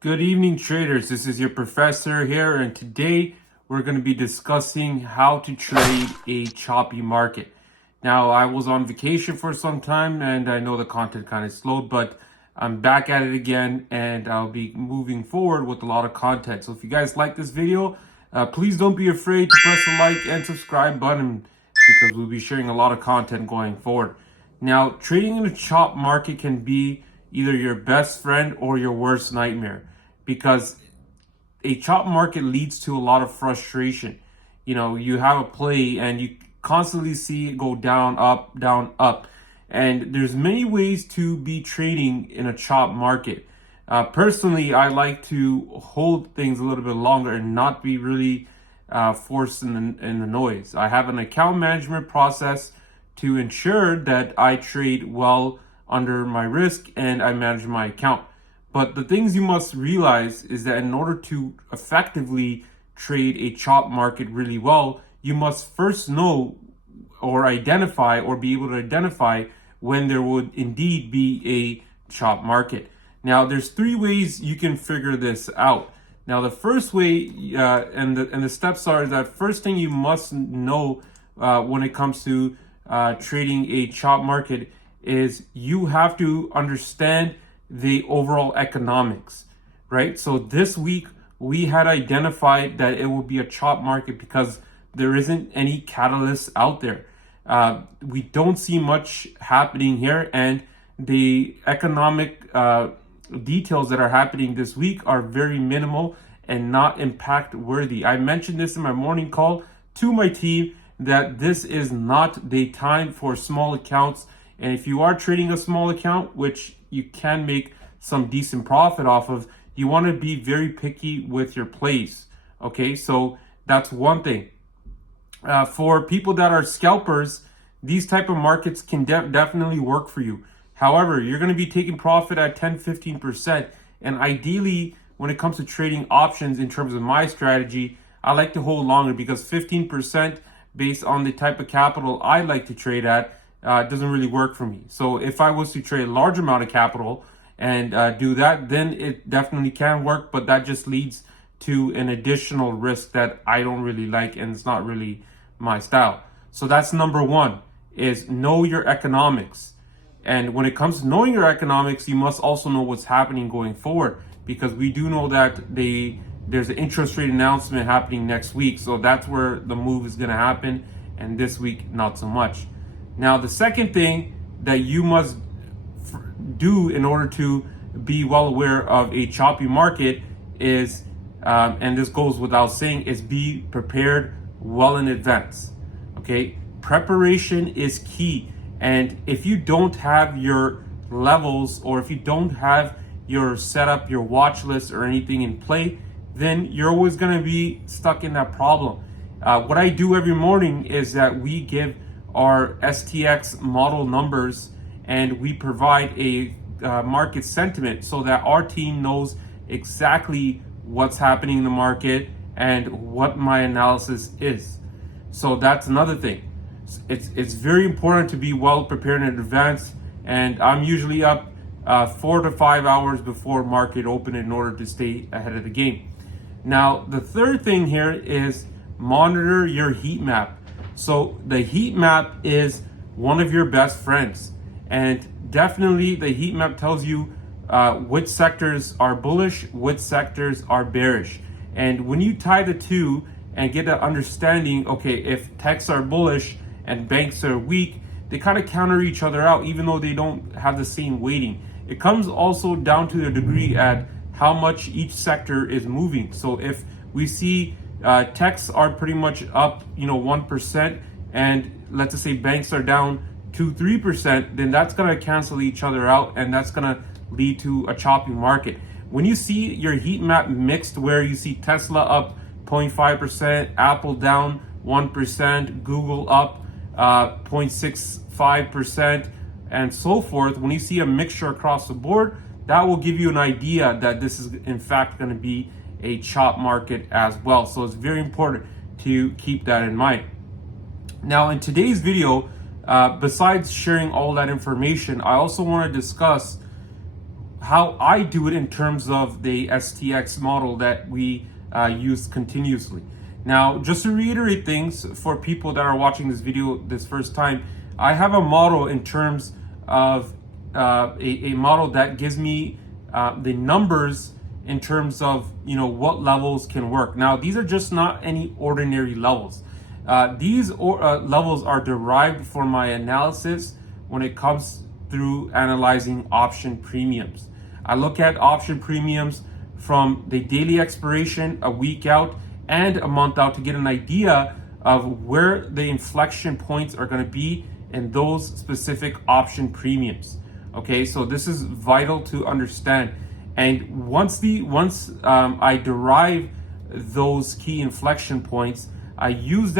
Good evening, traders. This is your professor here, and today we're going to be discussing how to trade a choppy market. Now, I was on vacation for some time, and I know the content kind of slowed, but I'm back at it again, and I'll be moving forward with a lot of content. So if you guys like this video, please don't be afraid to press the like and subscribe button because we'll be sharing a lot of content going forward. Now, trading in a chop market can be either your best friend or your worst nightmare because a chop market leads to a lot of frustration. You know, you have a play and you constantly see it go down, up, down, up. And there's many ways to be trading in a chop market. Personally, I like to hold things a little bit longer and not be really forced in the noise. I have an account management process to ensure that I trade well under my risk and I manage my account. But the things you must realize is that in order to effectively trade a chop market really well, you must first know or identify or be able to identify when there would indeed be a chop market. Now, there's three ways you can figure this out. Now, the first way and the steps are that first thing you must know when it comes to trading a chop market is you have to understand the overall economics, right? So this week we had identified that it will be a chop market because there isn't any catalyst out there. We don't see much happening here, and the economic details that are happening this week are very minimal and not impact worthy. I mentioned this in my morning call to my team that this is not the time for small accounts. And if you are trading a small account, which you can make some decent profit off of, you want to be very picky with your plays. Okay, so that's one thing. For people that are scalpers, these type of markets can definitely work for you. However, you're going to be taking profit at 10-15%. And ideally, when it comes to trading options in terms of my strategy, I like to hold longer because 15% based on the type of capital I like to trade at doesn't really work for me. So if I was to trade a large amount of capital and do that, then it definitely can work, but that just leads to an additional risk that I don't really like and it's not really my style. So that's number one, is know your economics. And when it comes to knowing your economics, you must also know what's happening going forward, because we do know that there's an interest rate announcement happening next week. So that's where the move is going to happen. And this week, not so much. Now, the second thing that you must do in order to be well aware of a choppy market is, and this goes without saying, is be prepared well in advance. Okay, preparation is key. And if you don't have your levels, or if you don't have your setup, your watch list or anything in play, then you're always going to be stuck in that problem. What I do every morning is that we give our STX model numbers and we provide a market sentiment so that our team knows exactly what's happening in the market and what my analysis is. So that's another thing. It's very important to be well prepared in advance, and I'm usually up 4 to 5 hours before market open in order to stay ahead of the game. Now, the third thing here is monitor your heat map. So the heat map is one of your best friends, and definitely the heat map tells you which sectors are bullish, which sectors are bearish. And when you tie the two and get that understanding, okay, if techs are bullish and banks are weak, they kind of counter each other out, even though they don't have the same weighting. It comes also down to the degree at how much each sector is moving. So if we see techs are pretty much up, 1%, and let's just say banks are down 2-3%, then that's going to cancel each other out, and that's going to lead to a choppy market. When you see your heat map mixed, where you see Tesla up 0.5%, Apple down 1%, Google up 0.65%, and so forth, when you see a mixture across the board, that will give you an idea that this is in fact going to be a chop market as well. So it's very important to keep that in mind. Now, in today's video, besides sharing all that information, I also want to discuss how I do it in terms of the STX model that we use continuously. Now, just to reiterate things for people that are watching this video this first time, I have a model in terms of a model that gives me the numbers in terms of what levels can work. Now, these are just not any ordinary levels. These levels are derived from my analysis when it comes through analyzing option premiums. I look at option premiums from the daily expiration, a week out, and a month out to get an idea of where the inflection points are going to be in those specific option premiums. Okay, so this is vital to understand. And once I derive those key inflection points, I use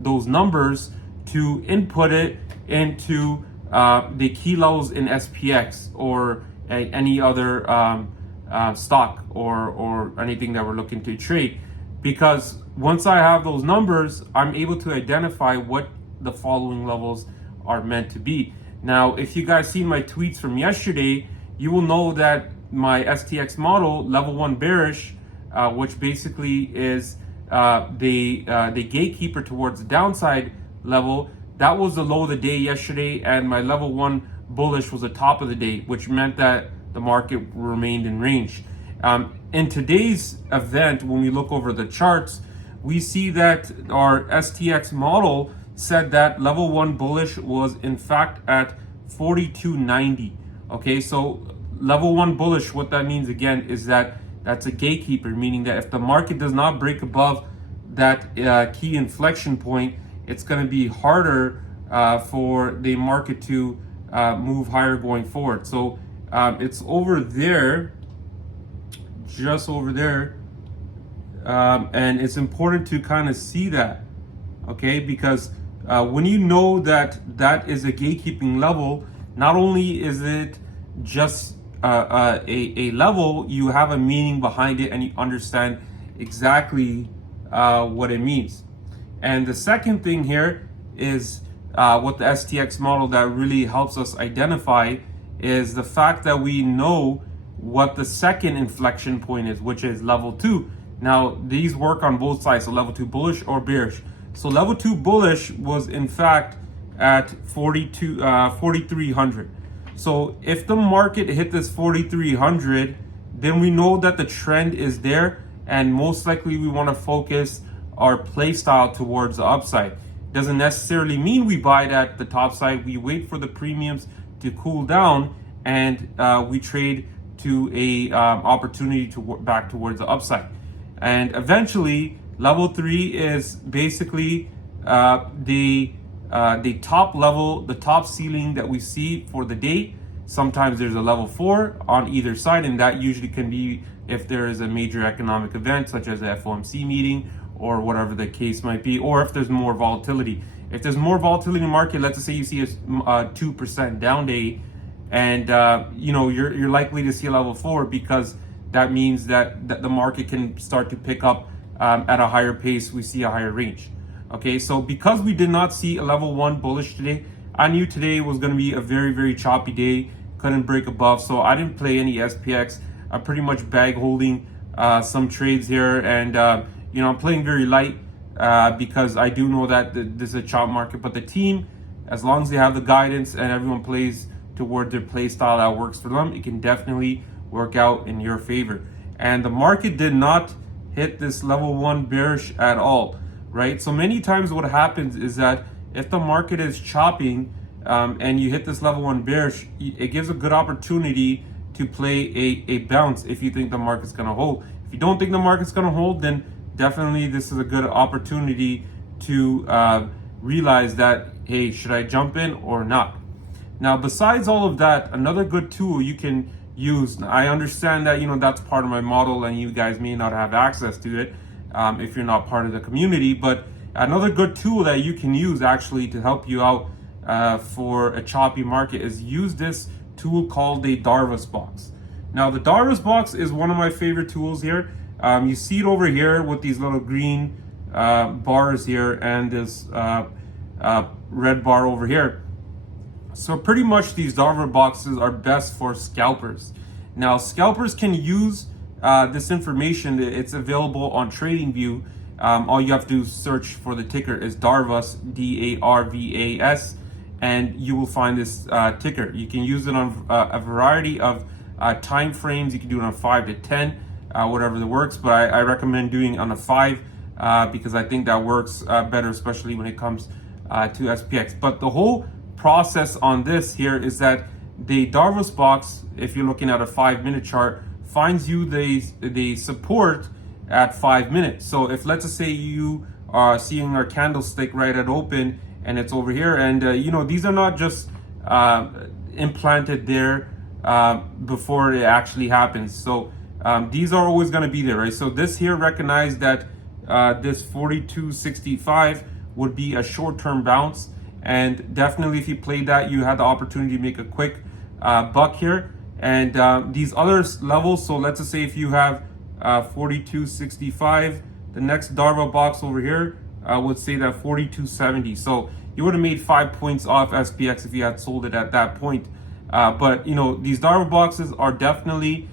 those numbers to input it into the key levels in SPX or any other stock or anything that we're looking to trade. Because once I have those numbers, I'm able to identify what the following levels are meant to be. Now, if you guys seen my tweets from yesterday, you will know that my STX model, level 1 bearish, which basically is the gatekeeper towards the downside level, that was the low of the day yesterday, and my level 1 bullish was the top of the day, which meant that the market remained in range. In today's event, when we look over the charts, we see that our STX model said that level 1 bullish was in fact at 42.90. Okay, so level 1 bullish, what that means again is that that's a gatekeeper, meaning that if the market does not break above that key inflection point, it's going to be harder for the market to move higher going forward. So it's over there, just over there, and it's important to kind of see that, okay, because when you know that that is a gatekeeping level, not only is it just a level, you have a meaning behind it and you understand exactly what it means. And the second thing here is what the STX model that really helps us identify is the fact that we know what the second inflection point is, which is level 2. Now, these work on both sides, so level 2 bullish or bearish. So level 2 bullish was in fact at 4,300. So if the market hit this 4,300, then we know that the trend is there, and most likely we want to focus our play style towards the upside. Doesn't necessarily mean we buy it at the top side. We wait for the premiums to cool down, and we trade to a opportunity to work back towards the upside. And eventually, level 3 is basically the top level, the top ceiling that we see for the day. Sometimes there's a level 4 on either side, and that usually can be if there is a major economic event such as the FOMC meeting or whatever the case might be, or if there's more volatility. If there's more volatility in the market, let's say you see a 2% down day, and you're likely to see a level 4, because that means that the market can start to pick up at a higher pace. We see a higher range. Okay, so because we did not see a level 1 bullish today, I knew today was going to be a very, very choppy day. Couldn't break above, so I didn't play any SPX. I'm pretty much bag holding some trades here, and I'm playing very light because I do know that this is a chop market. But the team, as long as they have the guidance and everyone plays toward their play style that works for them, it can definitely work out in your favor. And the market did not hit this level 1 bearish at all, right? So many times what happens is that if the market is chopping and you hit this level 1 bearish, it gives a good opportunity to play a bounce if you think the market's going to hold. If you don't think the market's going to hold, then definitely this is a good opportunity to realize that, hey, should I jump in or not? Now, besides all of that, another good tool you can use, I understand that, that's part of my model and you guys may not have access to it if you're not part of the community, but another good tool that you can use actually to help you out for a choppy market is use this tool called a Darvas box. Now, the Darvas box is one of my favorite tools here. You see it over here with these little green bars here and this red bar over here. So pretty much these Darvas boxes are best for scalpers. Now, scalpers can use this information. It's available on TradingView. All you have to do is search for the ticker is Darvas, DARVAS, and you will find this ticker. You can use it on a variety of time frames. You can do it on 5 to 10, whatever that works. But I recommend doing it on a 5 because I think that works better, especially when it comes to SPX. But the whole process on this here is that the Darvas box, if you're looking at a 5-minute chart, finds you the support at 5 minutes. So if, let's just say, you are seeing our candlestick right at open and it's over here, and these are not just implanted there before it actually happens. So these are always going to be there, right? So this here recognized that this 42.65 would be a short-term bounce, and definitely if you played that, you had the opportunity to make a quick buck here. And these other levels, so let's just say if you have 42.65, the next Darva box over here would say that 42.70. So you would have made 5 points off SPX if you had sold it at that point. But these Darva boxes are definitely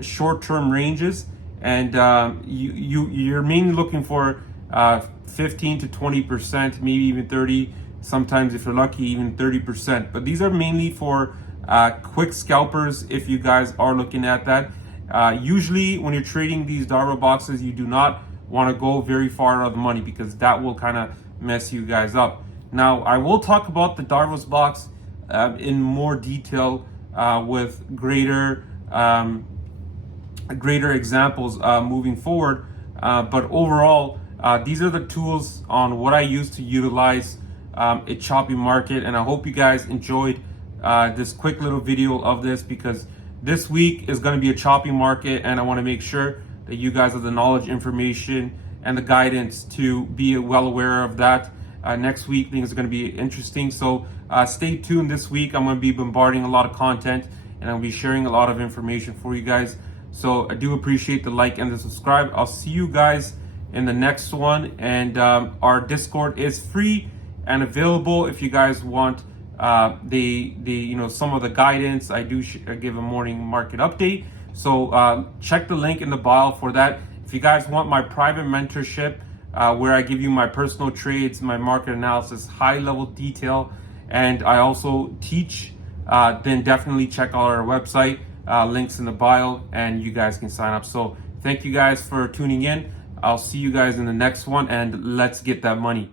short-term ranges, and you're mainly looking for 15 to 20%, maybe even 30. Sometimes, if you're lucky, even 30%. But these are mainly for quick scalpers. If you guys are looking at that, usually when you're trading these Darva boxes, you do not want to go very far out of the money because that will kind of mess you guys up. Now, I will talk about the Darvas box in more detail with greater examples moving forward. But overall, these are the tools on what I use to utilize a choppy market, and I hope you guys enjoyed this quick little video of this, because this week is going to be a choppy market, and I want to make sure that you guys have the knowledge, information, and the guidance to be well aware of that. Next week, things are going to be interesting, so stay tuned. This week, I'm going to be bombarding a lot of content, and I'll be sharing a lot of information for you guys. So I do appreciate the like and the subscribe. I'll see you guys in the next one, and our Discord is free and available if you guys want some of the guidance. I do give a morning market update, so check the link in the bio for that. If you guys want my private mentorship, where I give you my personal trades, my market analysis, high level detail, and I also teach, then definitely check out our website, links in the bio, and you guys can sign up. So thank you guys for tuning in. I'll see you guys in the next one, and let's get that money.